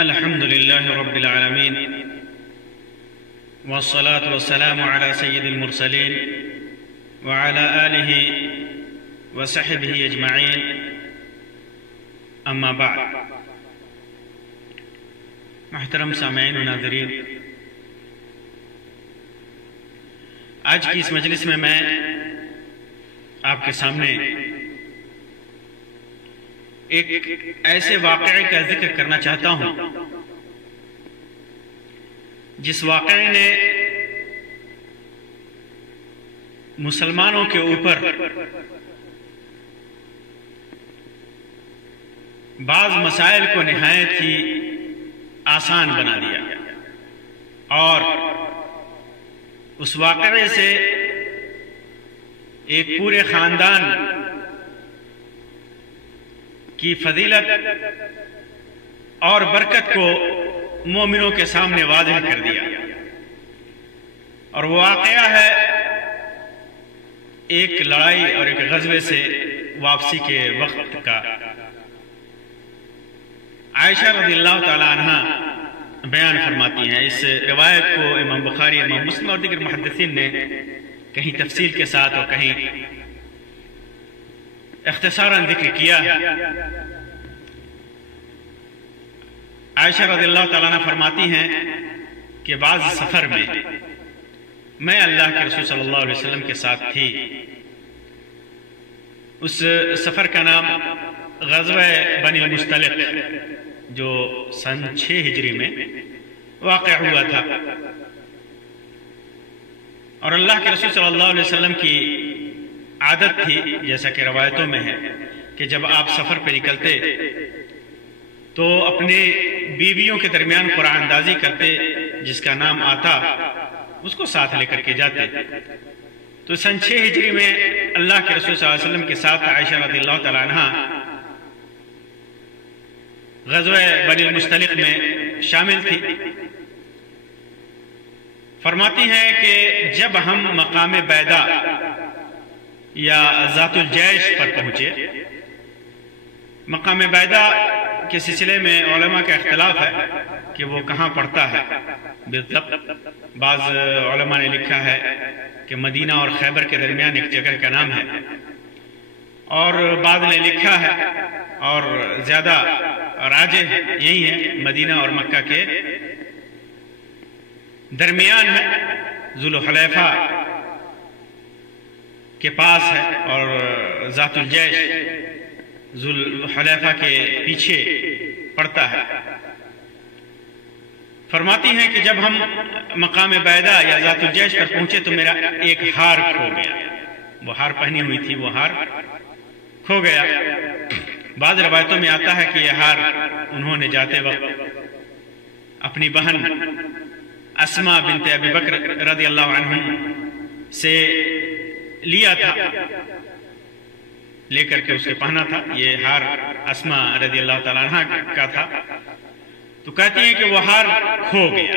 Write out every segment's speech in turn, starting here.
الحمد لله رب العالمين والصلاة والسلام على سيد المرسلين وعلى آله وصحبه أجمعين أما بعد. محترم سامعین و ناظرین، آج کی اس مجلس میں آپ کے سامنے ایک ایسے واقعے کا ذکر کرنا چاہتا ہوں جس واقعے نے مسلمانوں کے اوپر بعض مسائل کو نہایت ہی آسان بنا دیا، اور اس واقعے سے ایک پورے خاندان کی فضیلت اور برکت کو مومنوں کے سامنے واضح کر دیا. اور وہ واقعہ ہے ایک لڑائی اور ایک غزوے سے واپسی کے وقت کا. عائشہ رضی اللہ تعالی عنہ بیان فرماتی ہیں. اس روایت کو امام بخاری، امام مسلم اور دیگر محدثین نے کہیں تفصیل کے ساتھ اور کہیں اختصاراً ذکر کیا. عائشہ رضی اللہ تعالیٰ عنہ فرماتی ہیں کہ بعض سفر میں اللہ کے رسول صلی اللہ علیہ وسلم کے ساتھ تھی. اس سفر کا نام غزوہ بنی المصطلق، جو سن 6 ہجری میں واقع ہوا تھا. اور اللہ کے رسول صلی اللہ علیہ وسلم کی عادت تھی، جیسا کہ روایتوں میں ہے، کہ جب آپ سفر پہ نکلتے تو اپنے بیویوں کے درمیان قرآن اندازی کرتے، جس کا نام آتا اس کو ساتھ لے کر کے جاتے. تو سن 6 ہجری میں اللہ کے رسول صلی اللہ علیہ وسلم کے ساتھ عائشہ رضی اللہ تعالی عنہ غزوہ بنی المصطلق میں شامل تھی. فرماتی ہیں کہ جب ہم مقام بیدا یا ذات الجیش پر پہنچے. مقام بیدا کے سلسلے میں علماء کا اختلاف ہے کہ وہ کہاں پڑتا ہے بالضبط. بعض علماء نے لکھا ہے کہ مدینہ اور خیبر کے درمیان ایک جگہ کا نام ہے، اور بعض نے لکھا ہے اور زیادہ راجح یہی ہے مدینہ اور مکہ کے درمیان ہے، ذوالحلیفہ کے پاس ہے، اور ذات الجیش ذوالحلیفہ کے پیچھے پڑتا ہے. فرماتی ہیں کہ جب ہم مقام بیدا یا ذات الجیش پر پہنچے تو میرا ایک ہار کھو گیا. وہ ہار پہنی ہوئی تھی، وہ ہار کھو گیا. بعض روایتوں میں آتا ہے کہ یہ ہار انہوں نے جاتے وقت اپنی بہن اسماء بنت ابی بکر رضی اللہ عنہ سے لیا تھا، لے کر کے اسے پہنا تھا. یہ ہار اسماء رضی اللہ تعالیٰ عنہ کا تھا. تو کہتی ہیں کہ وہ ہار کھو گیا.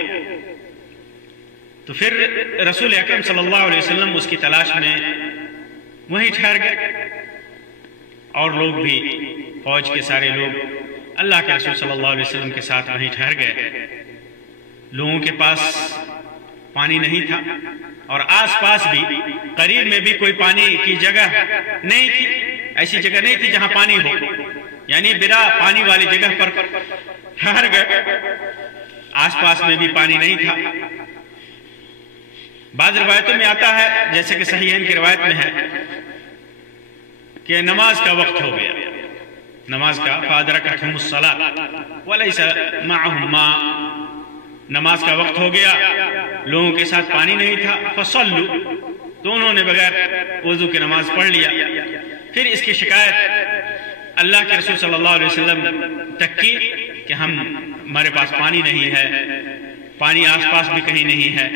تو پھر رسول اکرم صلی اللہ علیہ وسلم اس کی تلاش میں وہیں ٹھہر گئے، اور لوگ بھی، فوج کے سارے لوگ اللہ کے رسول صلی اللہ علیہ وسلم کے ساتھ وہیں ٹھہر گئے. لوگوں کے پاس پانی نہیں تھا، اور آس پاس بھی قریب میں بھی کوئی پانی کی جگہ نہیں تھی. ایسی جگہ نہیں تھی جہاں پانی ہو، یعنی بلا پانی والی جگہ پر ٹھہر گئے. آس پاس میں بھی پانی نہیں تھا. بعض روایتوں میں آتا ہے، جیسے کہ صحیحین کی روایت میں ہے، کہ نماز کا وقت ہو گیا. نماز کا فَأَدْرَكَتْهُمُ الصَّلَاةُ وَلَيْسَ مَعَهُمْ مَاءٌ. نماز کا وقت ہو گیا، لوگوں کے ساتھ پانی نہیں تھا. فَصَلُّوا، تو انہوں نے بغیر وضو کے نماز پڑھ لیا. پھر اس کی شکایت اللہ کے رسول صلی اللہ علیہ وسلم تک کی کہ ہمارے پاس پانی نہیں ہے، پانی آس پاس بھی کہیں نہیں ہے،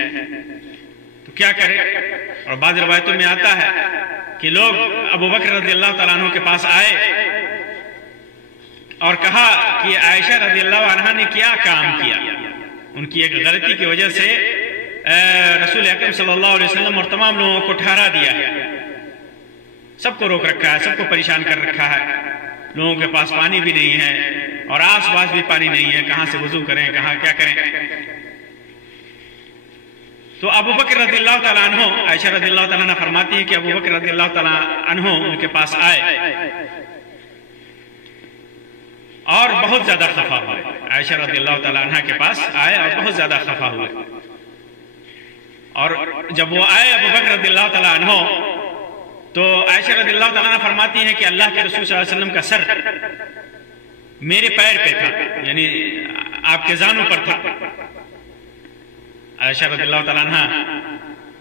تو کیا کریں. اور بعض روایتوں میں آتا ہے کہ لوگ ابو بکر رضی اللہ تعالیٰ عنہ کے پاس آئے اور کہا کہ عائشہ رضی اللہ عنہ نے کیا کام کیا. ان کی ایک غلطی کی وجہ سے رسول اکرم صلی اللہ علیہ وسلم اور تمام لوگوں کو ٹھہرا دیا ہے، سب کو روک رکھا ہے، سب کو پریشان کر رکھا ہے. لوگوں کے پاس پانی بھی نہیں ہے، اور آس پاس بھی پانی نہیں ہے، کہاں سے وضو کریں، کہاں کیا کریں؟ تو ابو بکر رضی اللہ تعالیٰ عنہ، عائشہ رضی اللہ تعالیٰ عنہ فرماتی ہے کہ ابو بکر رضی اللہ تعالیٰ عنہ ان کے پاس آئے اور بہت زیادہ خفا ہوئے. عائشہ رضی اللہ تعالیٰ عنہ کے پاس آئے اور بہت زیادہ خفا ہوئے. اور جب وہ آئے ابو بکر رضی اللہ تعالیٰ عنہ، تو عائشہ رضی اللہ تعالیٰ عنہ فرماتی ہیں کہ اللہ کے رسول صلی اللہ علیہ وسلم کا سر میرے پیر پہ تھا، یعنی آپ کے زانو پر تھا. عائشہ رضی اللہ تعالیٰ عنہ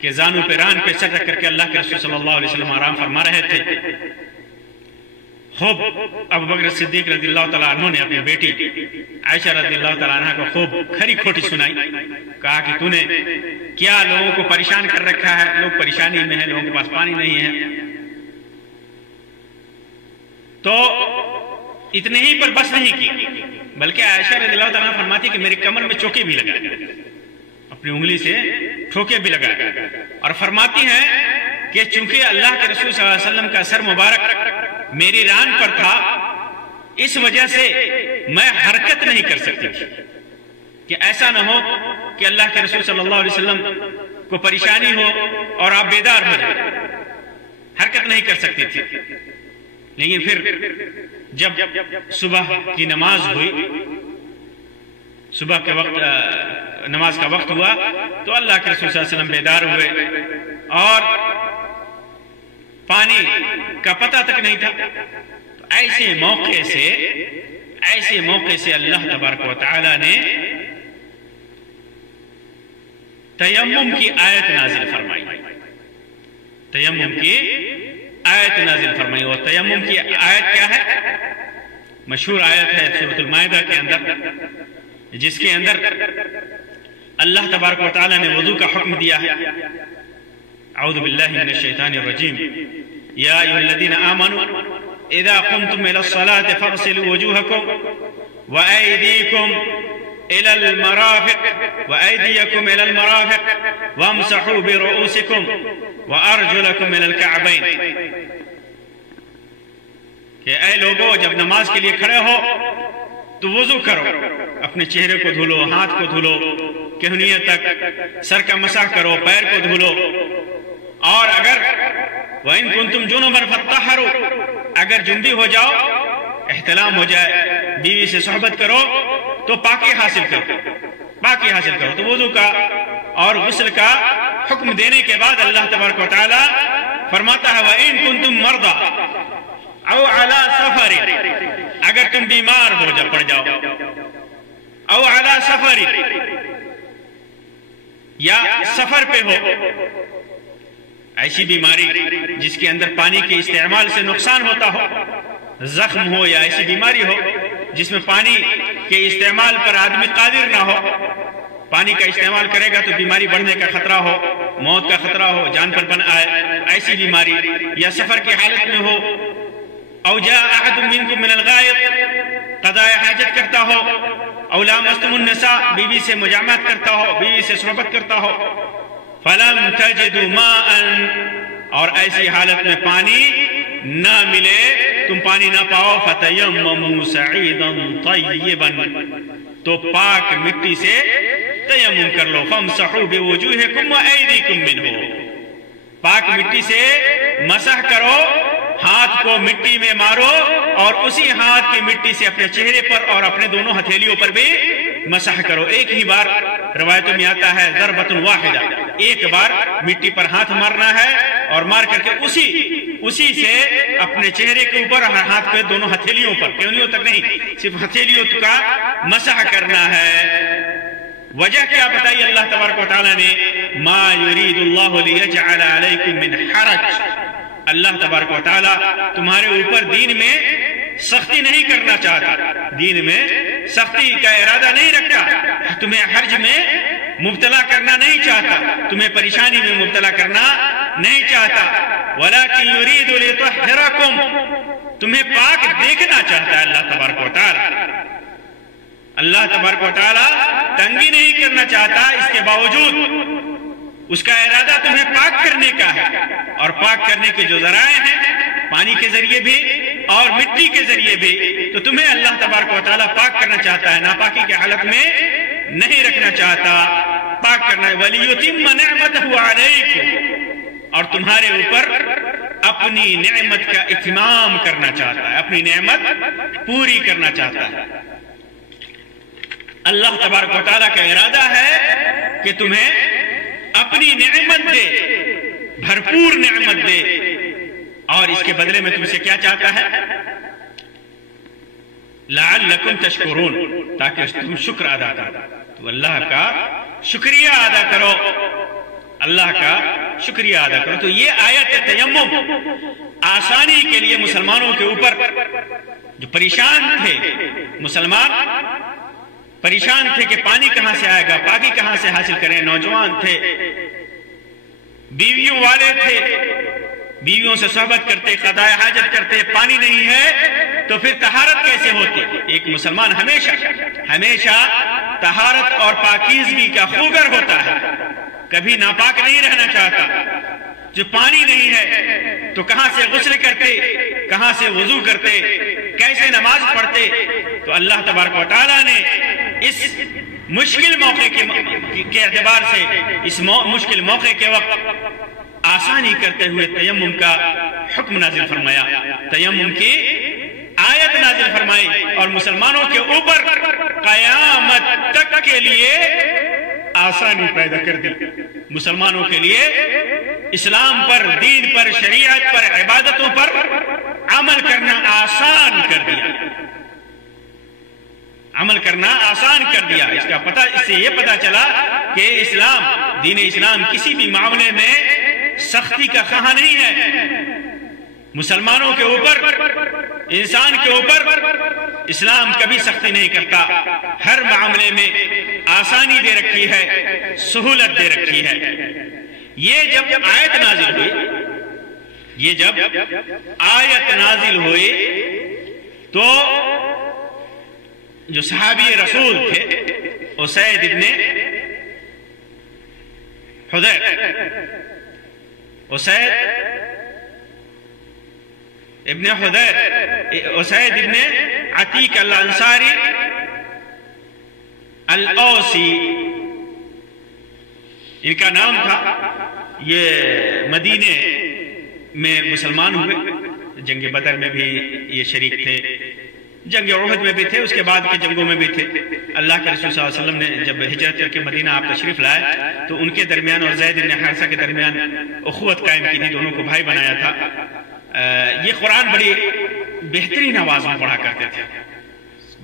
کے زانو پہ، ران پہ سر رکھ کر کے اللہ کے رسول صلی اللہ علیہ وسلم آرام فرما رہے تھے. خوب ابو بکر صدیق رضی اللہ تعالیٰ عنہ نے اپنی بیٹی عائشہ رضی اللہ تعالیٰ عنہ کو خوب کھری کھوٹی سنائی. کہا کہ تو نے کیا لوگوں کو پریشان کر رکھا ہے، لوگ پریشانی میں ہیں، لوگوں کے پاس پانی نہیں ہے. تو اتنے ہی پر بس نہیں کی، بلکہ عائشہ رضی اللہ تعالیٰ عنہ فرماتی کہ میری کمر میں چوکے بھی لگا، اپنی انگلی سے ٹھوکے بھی لگا، اور فرماتی ہیں کہ چونکہ اللہ کے رسول صلی اللہ علیہ وسلم کا سر مبارک میری ران پر تھا، اس وجہ سے میں حرکت نہیں کر سکتی تھی کہ ایسا نہ ہو کہ اللہ کے رسول صلی اللہ علیہ وسلم کو پریشانی ہو اور آپ بیدار ہو جائیں. حرکت نہیں کر سکتی تھی. لیکن پھر جب صبح کی نماز ہوئی، صبح کے وقت نماز کا وقت ہوا، تو اللہ کے رسول صلی اللہ علیہ وسلم بیدار ہوئے اور پانی کا پتہ تک نہیں تھا. تو ایسے موقع سے اللہ تبارک و تعالی نے تیمم کی آیت نازل فرمائی. تیمم کی آیت نازل فرمائی. اور تیمم کی آیت کیا ہے؟ مشہور آیت ہے سورۃ المائدہ کے اندر، جس کے اندر اللہ تبارک و تعالی نے وضو کا حکم دیا ہے. اعوذ باللہ من الشیطان الرجیم. یا ایھا الذین آمنوا اذا قمتم الى الصلاة فاغسلوا وجوهکم وایدیکم الى المرافق وایدیکم الى المرافق وامسحوا برؤوسکم وارجلکم الى الکعبین. کہ اے لوگو، جب نماز کے لیے کھڑے ہو تو وضو کرو، اپنے چہرے کو دھلو، ہاتھ کو دھلو کہنیے تک، سر کا مسح کرو، پیر کو دھلو. اور اگر وَإِن كُنتُمْ جُنُبًا فَاطَّهَّرُوا، اگر جنبی ہو جاؤ، احتلام ہو جائے، بیوی سے صحبت کرو تو پاکی حاصل کرو. تو وضو کا اور غسل کا حکم دینے کے بعد اللہ تبارک و تعالی فرماتا ہے وَإِن كُنتُمْ مَرْضَىٰ أَوْ عَلَىٰ سَفَرٍ، اگر تم بیمار پڑ جاؤ، او علی سفر، یا سفر پہ ہو، ایسی بیماری جس کے اندر پانی کے استعمال سے نقصان ہوتا ہو، زخم ہو یا ایسی بیماری ہو جس میں پانی کے استعمال پر آدمی قادر نہ ہو، پانی کا استعمال کرے گا تو بیماری بڑھنے کا خطرہ ہو، موت کا خطرہ ہو، جان پر بن آئے، ایسی بیماری، یا سفر کی حالت میں ہو، او جاء احد منکم من الغائط، قضاء حاجت کرتا ہو، او لامستم النساء، بیوی سے مجامعت کرتا ہو، بیوی سے صحبت کرتا ہو، فلم تجدوا ماء، اور ایسی حالت میں پانی نہ ملے، تم پانی نہ پاؤ، فتیمموا صعیدا طیبا، تو پاک مٹی سے تیمم کر لو، فامسحوا بوجوہکم وایدیکم منہ، پاک مٹی سے مسح کرو، ہاتھ کو مٹی میں مارو اور اسی ہاتھ کی مٹی سے اپنے چہرے پر اور اپنے دونوں ہتھیلیوں پر بھی مسح کرو. ایک ہی بار روایتوں میں آتا ہے ضربۃ واحدہ، ایک بار مٹی پر ہاتھ مارنا ہے اور مار کر کے اسی سے اپنے چہرے کے اوپر اور ہاتھ کے دونوں ہتھیلیوں پر، کہنیوں تک نہیں، صرف ہتھیلیوں کا مسح کرنا ہے. وجہ کیا بتائی اللہ تبارک و تعالی نے؟ ما یرید اللہ لیجعل علیکم من حرج، اللہ تبارک و تعالی تمہارے اوپر دین میں سختی نہیں کرنا چاہتا، دین میں سختی کا ارادہ نہیں رکھتا، تمہیں حرج میں مبتلا کرنا نہیں چاہتا، تمہیں پریشانی میں مبتلا کرنا نہیں چاہتا. ولیکن یرید لطہرکم، تمہیں پاک دیکھنا چاہتا ہے اللہ تبارک و تعالی. اللہ تبارک و تعالی تنگی نہیں کرنا چاہتا، اس کے باوجود اس کا ارادہ تمہیں پاک کرنے کا ہے. اور پاک کرنے کے جو ذرائع ہیں، پانی کے ذریعے بھی اور مٹی کے ذریعے بھی، تو تمہیں اللہ تبارک تبارک و تعالیٰ پاک کرنا چاہتا ہے، ناپاکی کی حالت میں نہیں رکھنا چاہتا، پاک کرنا ہے۔ وَلِيُتِمَّ نِعْمَتَهُ عَلَيْكُمْ، اور تمہارے اوپر اپنی نعمت کا اتمام کرنا چاہتا ہے، اپنی نعمت پوری کرنا چاہتا ہے۔ اللہ تبارک و تعالیٰ کا ارادہ ہے کہ تمہیں اپنی نعمت دے، بھرپور نعمت دے، اور اس کے بدلے میں تم سے کیا چاہتا ہے؟ لعلکم تشکرون، تاکہ تم شکر ادا کرو، تو اللہ کا شکریہ ادا کرو، اللہ کا شکریہ ادا کرو۔ تو یہ آیت تیمم آسانی کے لیے مسلمانوں کے اوپر، جو پریشان تھے، مسلمان پریشان تھے کہ پانی کہاں سے آئے گا، پاکی کہاں سے حاصل کریں، نوجوان تھے، بیویوں والے تھے، بیویوں سے صحبت کرتے، قضاء حاجت کرتے، پانی نہیں ہے تو پھر طہارت کیسے ہوتی؟ ایک مسلمان ہمیشہ طہارت اور پاکیزگی کا خوگر ہوتا ہے، کبھی ناپاک نہیں رہنا چاہتا۔ جو پانی نہیں ہے تو کہاں سے غسل کرتے، کہاں سے وضو کرتے، کیسے نماز پڑھتے؟ تو اللہ تبارک و تعالیٰ نے اس مشکل موقع کے اعتبار سے، اس مشکل موقع کے وقت آسانی کرتے ہوئے تیمم کا حکم نازل فرمایا، تیمم کی آیت نازل فرمائی، اور مسلمانوں کے اوپر قیامت تک کے لیے آسانی پیدا کر دی، مسلمانوں کے لیے اسلام پر، دین پر، شریعت پر، عبادتوں پر عمل کرنا آسان کر دیا، عمل کرنا آسان کر دیا۔ اس سے یہ پتہ چلا کہ اسلام، دین اسلام کسی بھی معاملے میں سختی کا خواہاں نہیں ہے۔ مسلمانوں کے اوپر، انسان کے اوپر اسلام کبھی سختی نہیں کرتا، ہر معاملے میں آسانی دے رکھی ہے، سہولت دے رکھی ہے۔ یہ جب آیت نازل ہوئی تو جو صحابی رسول تھے اسید ابن حضیر، اسید ابن عتیق الانصاری الاوسی ان کا نام تھا، یہ مدینے میں مسلمان ہوئے، جنگ بدر میں بھی یہ شریک تھے، جنگ احد میں بھی تھے، اس کے بعد کے جنگوں میں بھی تھے۔ اللہ کے رسول صلی اللہ علیہ وسلم نے جب ہجرت کر کے مدینہ آپ تشریف لائے تو ان کے درمیان اور زید بن حارثہ کے درمیان اخوت قائم کی تھی، دونوں کو بھائی بنایا تھا۔ یہ قرآن بڑی بہترین آواز میں پڑھا کرتے تھے،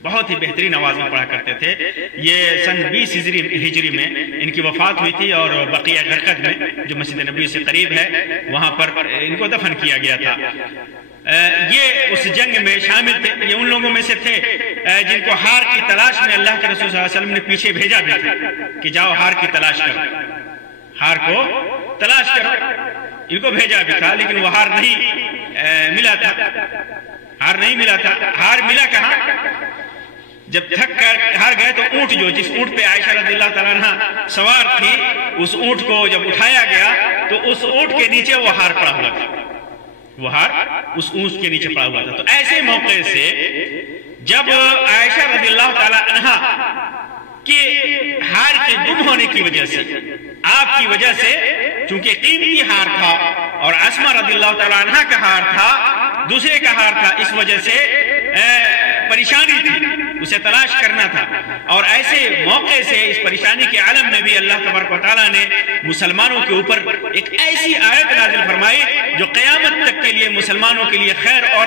بہت ہی بہترین آواز میں پڑھا کرتے تھے۔ یہ سن 20 ہجری میں ان کی وفات ہوئی تھی، اور بقیہ غرقد میں جو مسجد نبوی سے قریب ہے وہاں پر ان کو دفن کیا گیا تھا۔ یہ اس جنگ میں شامل تھے، یہ ان لوگوں میں سے تھے جن کو ہار کی تلاش میں اللہ کے رسول صلی اللہ علیہ وسلم نے پیچھے بھیجا بھی تھا کہ جاؤ ہار کی تلاش کرو، ہار کو تلاش کرو، ان کو بھیجا بھی تھا، لیکن وہ ہار نہیں ملا تھا، ہار نہیں ملا تھا۔ ہار ملا کہاں؟ جب تھک کر ہار گئے تو اونٹ، جس اونٹ پہ عائشہ رضی اللہ تعالیٰ عنہ سوار تھی، اس اونٹ کو جب اٹھایا گیا تو اس اونٹ کے نیچے وہ ہار پڑا ہوا تھا، وہ ہار اس اونٹ کے نیچے پڑا ہوا تھا۔ تو ایسے موقع سے جب عائشہ رضی اللہ تعالیٰ عنہ کے ہار کے گم ہونے کی وجہ سے، آپ کی وجہ سے، چونکہ قیمتی ہار تھا اور اسما رضی اللہ تعالیٰ عنہ کا ہار تھا، دوسرے کا ہار تھا، اس وجہ سے پریشانی تھی، اسے تلاش کرنا تھا۔ اور ایسے موقع سے، اس پریشانی کے عالم میں بھی اللہ تبارک و تعالیٰ نے مسلمانوں کے اوپر ایک ایسی آیت نازل فرمائی جو قیامت تک کے لیے مسلمانوں کے لیے خیر اور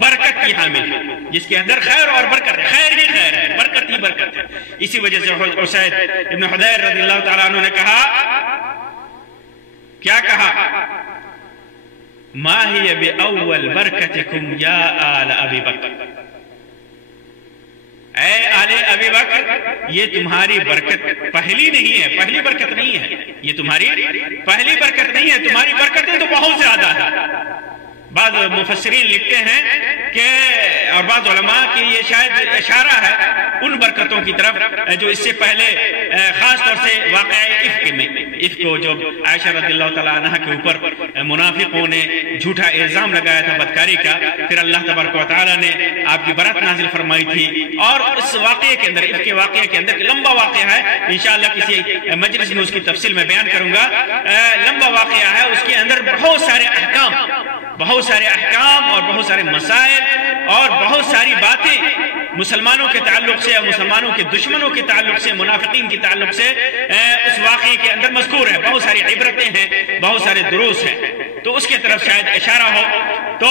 برکت کی حامل ہے، جس کے اندر خیر اور برکت ہے، خیر ہی خیر ہے، برکت ہی برکت ہے۔ اسی وجہ سے اسید ابن حضیر رضی اللہ تعالیٰ عنہ نے کہا، کیا کہا؟ ما ہی بأول برکتکم یا آل ابی بکر، اے آل ابی بکر، یہ تمہاری برکت پہلی نہیں ہے، پہلی برکت نہیں ہے، یہ تمہاری پہلی برکت نہیں ہے، تمہاری برکتیں تو بہت زیادہ ہیں، بعض مفسرین لکھتے ہیں کہ اور بعض علماء کی یہ شاید اشارہ ہے ان برکتوں کی طرف جو اس سے پہلے خاص طور سے واقعہ عفق میں، عفق کو جو عائشہ رضی اللہ تعالیٰ عنہ کے اوپر منافقوں نے جھوٹا الزام لگایا تھا بدکاری کا، پھر اللہ تبارک و تعالیٰ نے آپ کی برات نازل فرمائی تھی، اور اس واقعے کے اندر، عفق کے واقعے کے اندر لمبا واقعہ ہے، انشاءاللہ کسی مجلس میں اس کی تفصیل میں بیان کروں گا، لمبا واقعہ ہے، اس کے اندر بہت سارے احکام اور بہت سارے مسائل اور بہت ساری باتیں مسلمانوں کے تعلق سے، مسلمانوں کے دشمنوں کے تعلق سے، منافقین کے تعلق سے اس واقعے کے اندر مذکور ہے، بہت ساری عبرتیں ہیں، بہت سارے دروس ہیں، تو اس کے طرف شاید اشارہ ہو۔ تو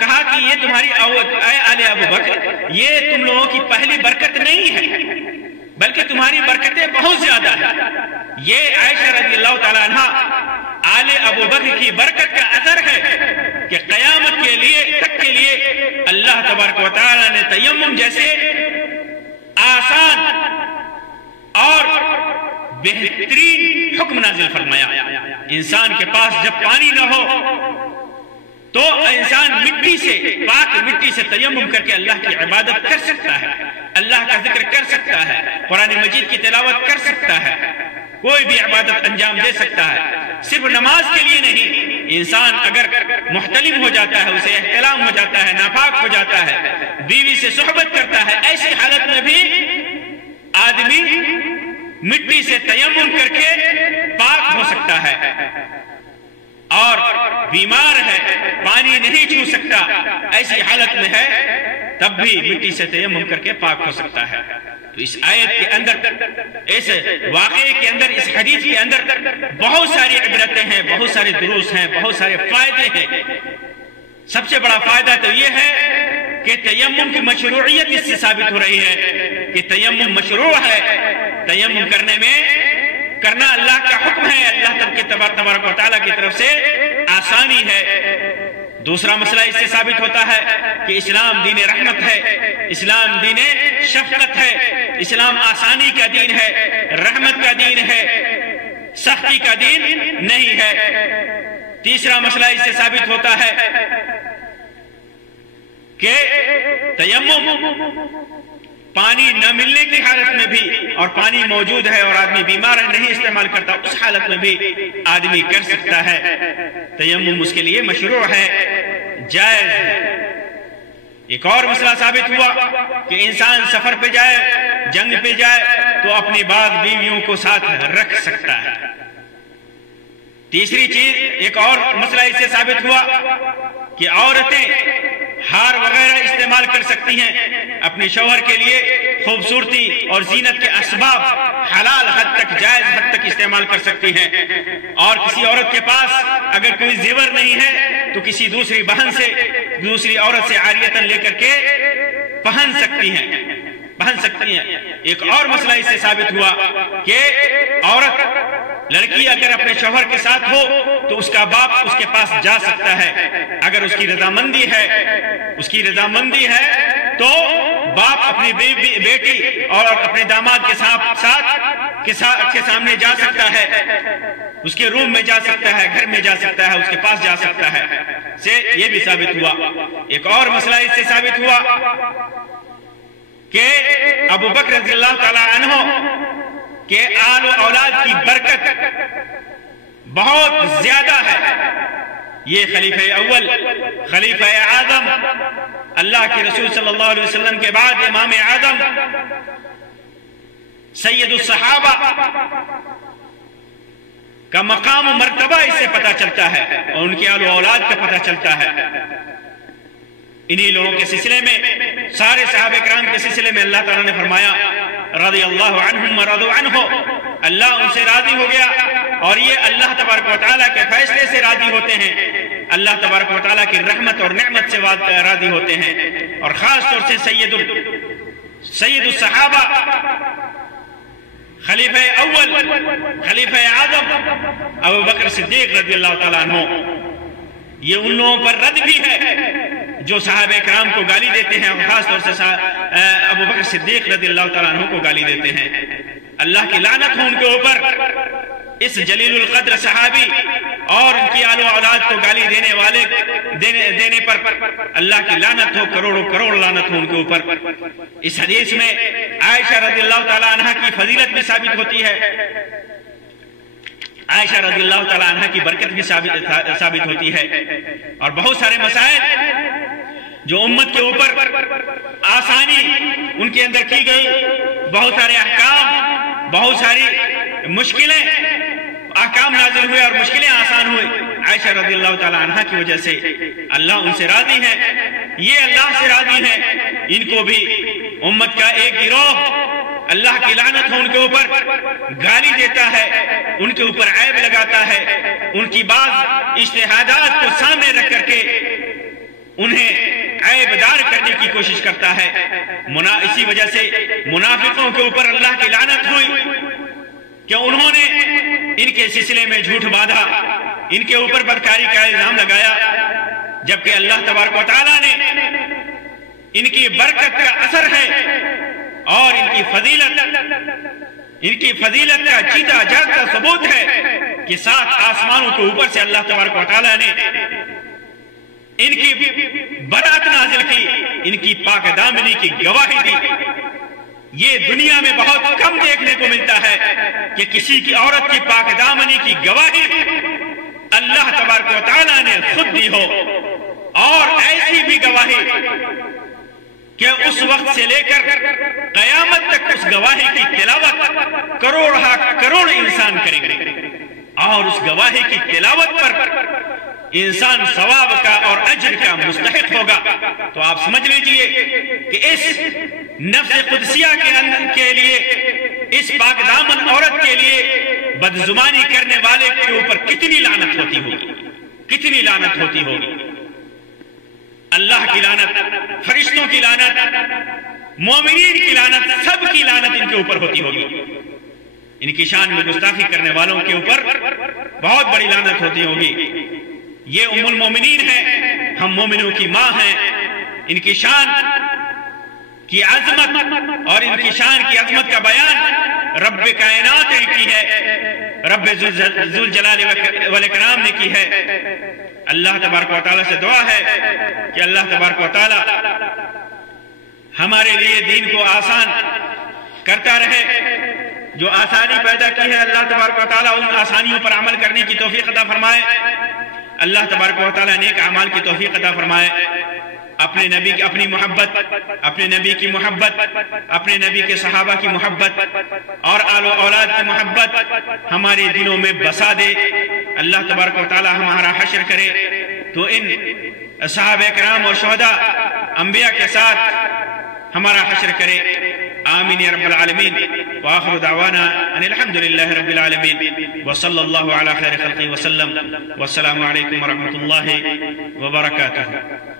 کہا کہ یہ تمہاری اے آل ابو بکر، یہ تم لوگوں کی پہلی برکت نہیں ہے، بلکہ تمہاری برکتیں بہت زیادہ ہیں۔ یہ عائشہ رضی اللہ تعالیٰ عنہ آل ابو بکر کی برکت کا اثر ہے کہ قیامت کے لیے اللہ تبارک و تعالیٰ نے تیمم جیسے آسان اور بہترین حکم نازل فرمایا۔ انسان کے پاس جب پانی نہ ہو تو انسان مٹی سے، پاک مٹی سے تیمم کر کے اللہ کی عبادت کر سکتا ہے، اللہ کا ذکر کر سکتا ہے، قرآن مجید کی تلاوت کر سکتا ہے، کوئی بھی عبادت انجام دے سکتا ہے۔ صرف نماز کے لیے نہیں، انسان اگر محتلم ہو جاتا ہے، اسے احتلام ہو جاتا ہے، ناپاک ہو جاتا ہے، بیوی سے صحبت کرتا ہے، ایسی حالت میں بھی آدمی مٹی سے تیمم کر کے پاک ہو سکتا ہے، اور بیمار ہے، پانی نہیں چھو سکتا، ایسی حالت میں ہے، تب بھی مٹی سے تیمم کر کے پاک ہو سکتا ہے۔ تو اس آیت کے اندر، اس واقعے کے اندر، اس حدیث کے اندر بہت ساری عبرتیں ہیں، بہت سارے دروس ہیں، بہت سارے فائدے ہیں۔ سب سے بڑا فائدہ تو یہ ہے کہ تیمم کی مشروعیت اس سے ثابت ہو رہی ہے کہ تیمم مشروع ہے، تیمم کرنا اللہ کا حکم ہے، اللہ تبارک و تعالیٰ کی طرف سے آسانی ہے۔ دوسرا مسئلہ اس سے ثابت ہوتا ہے کہ اسلام دین رحمت ہے، اسلام دین شفقت ہے، اسلام آسانی کا دین ہے، رحمت کا دین ہے، سختی کا دین نہیں ہے۔ تیسرا مسئلہ اس سے ثابت ہوتا ہے کہ تیمم پانی نہ ملنے کی حالت میں بھی، اور پانی موجود ہے اور آدمی بیمار ہے، نہیں استعمال کرتا، اس حالت میں بھی آدمی کر سکتا ہے۔ تیمم اس کے لیے مشروع ہے، جائز ہے۔ ایک اور مسئلہ ثابت ہوا کہ انسان سفر پہ جائے، جنگ پہ جائے تو اپنی بعض بیویوں کو ساتھ رکھ سکتا ہے۔ تیسری چیز، ایک اور مسئلہ اس سے ثابت ہوا کہ عورتیں ہار وغیرہ استعمال کر سکتی ہیں، اپنے شوہر کے لیے خوبصورتی اور زینت کے اسباب حلال حد تک، جائز حد تک استعمال کر سکتی ہیں، اور کسی عورت کے پاس اگر کوئی زیور نہیں ہے تو کسی دوسری بہن سے، دوسری عورت سے عاریتاً لے کر کے پہن سکتی ہیں۔ ایک اور مسئلہ اس سے ثابت ہوا کہ عورت، لڑکی اگر اپنے شوہر کے ساتھ ہو تو اس کا باپ اس کے پاس جا سکتا ہے، اگر اس کی رضامندی ہے تو باپ اپنی بیٹی اور اپنے داماد کے سامنے جا سکتا ہے، اس کے روم میں جا سکتا ہے، گھر میں جا سکتا ہے، اس کے پاس جا سکتا ہے، سے یہ بھی ثابت ہوا۔ ایک اور مسئلہ اس سے ثابت ہوا کہ ابو بکر رضی اللہ تعالیٰ عنہ کہ آل و اولاد کی برکت بہت زیادہ ہے۔ یہ خلیفہ اول، خلیفہ اعظم، اللہ کے رسول صلی اللہ علیہ وسلم کے بعد امام اعظم، سید الصحابہ کا مقام و مرتبہ اس سے پتہ چلتا ہے، اور ان کی آل و اولاد کا پتہ چلتا ہے۔ انہی لوگوں کے سلسلے میں، سارے صحابہ کرام کے سلسلے میں اللہ تعالیٰ نے فرمایا رضی اللہ عنہم ورضوا عنہ، اللہ ان سے راضی ہو گیا، اور یہ اللہ تبارک و تعالیٰ کے فیصلے سے راضی ہوتے ہیں، اللہ تبارک و تعالیٰ کی رحمت اور نعمت سے راضی ہوتے ہیں۔ اور خاص طور سے سید الصحابہ، خلیفہ اول، خلیفہ اعظم ابو بکر صدیق رضی اللہ تعالیٰ عنہ، یہ ان لوگوں پر رد بھی ہے جو صحابہ کرام کو گالی دیتے ہیں، اور خاص طور سے ابو بکر صدیق رضی اللہ تعالیٰ عنہ کو گالی دیتے ہیں۔ اللہ کی لعنت ہو ان کے اوپر۔ اس جلیل القدر صحابی اور ان کی آل و اولاد کو گالی دینے پر اللہ کی لعنت ہو، کروڑوں کروڑ لعنت ہو ان کے اوپر۔ اس حدیث میں عائشہ رضی اللہ تعالی عنہ کی فضیلت بھی ثابت ہوتی ہے، عائشہ رضی اللہ تعالی عنہ کی برکت بھی ثابت ہوتی ہے، اور بہت سارے مسائل جو امت کے اوپر آسانی ان کے اندر کی گئی، بہت سارے احکام، بہت ساری مشکلیں، احکام نازل ہوئے اور مشکلیں آسان ہوئے، عائشہ رضی اللہ تعالی عنہ کی وجہ سے اللہ ان سے راضی ہے، یہ اللہ سے راضی ہے۔ ان کو بھی امت کا ایک گروہ اللہ کی لعنت ہو ان کے اوپر گالی دیتا ہے، ان کے اوپر عیب لگاتا ہے، ان کی بعض اجتہادات کو سامنے رکھ کر کے انہیں عیب دار کرنے کی کوشش کرتا ہے۔ اسی وجہ سے منافقوں کے اوپر اللہ کی لعنت ہوئی کہ انہوں نے ان کے سلسلے میں جھوٹ باندھا، ان کے اوپر بدکاری کا الزام لگایا، جبکہ اللہ تبارک و تعالیٰ نے ان کی برکت کا اثر ہے اور ان کی فضیلت کا جیتا جاگتا ثبوت ہے کہ 7 آسمانوں کے اوپر سے اللہ تبارک و تعالیٰ نے ان کی برات نازل کی، ان کی پاک دامنی کی گواہی دی۔ یہ دنیا میں بہت کم دیکھنے کو ملتا ہے کہ کسی کی عورت کی پاک دامنی کی گواہی اللہ تبارک و تعالیٰ نے خود دی ہو، اور ایسی بھی گواہی کہ اس وقت سے لے کر قیامت تک اس گواہی کی تلاوت کروڑ انسان کریں گے، اور اس گواہی کی تلاوت پر انسان ثواب کا اور اجر کا مستحق ہوگا۔ تو آپ سمجھ لیجئے کہ اس نفس قدسیہ کے لیے، اس پاک دامن عورت کے لیے بدزبانی کرنے والے کے اوپر کتنی لعنت ہوتی ہوگی، کتنی لعنت ہوتی ہوگی۔ اللہ کی لعنت، فرشتوں کی لعنت، مومنین کی لعنت، سب کی لعنت ان کے اوپر ہوتی ہوگی۔ ان کی شان میں گستاخی کرنے والوں کے اوپر بہت بڑی لعنت ہوتی ہوگی۔ یہ ام المومنین ہیں، ہم مومنوں کی ماں ہیں، ان کی شان کی عظمت اور ان کی شان کی عظمت کا بیان رب کائنات نے کی ہے، رب ذوالجلال والاکرام نے کی ہے۔ اللہ تبارک و تعالیٰ سے دعا ہے کہ اللہ تبارک و تعالیٰ ہمارے لیے دین کو آسان کرتا رہے، جو آسانی پیدا کی ہے اللہ تبارک و تعالیٰ ان آسانیوں پر عمل کرنے کی توفیق عطا فرمائے، اللہ تبارک و تعالیٰ نیک اعمال کی توفیق عطا فرمائے، اپنے نبی کی اپنی محبت، اپنے نبی کی محبت، اپنے نبی کے صحابہ کی محبت اور آل و اولاد کی محبت ہمارے دلوں میں بسا دے۔ اللہ تبارک و تعالیٰ ہمارا حشر کرے تو ان صحابہ کرام اور شہداء انبیاء کے ساتھ ہمارا حشر کرے، آمین یا رب العالمین۔ وآخر دعوانا ان الحمدللہ رب العالمین، وصلی اللہ علی خیر خلقہ وسلم، والسلام علیکم ورحمۃ اللہ وبرکاتہ۔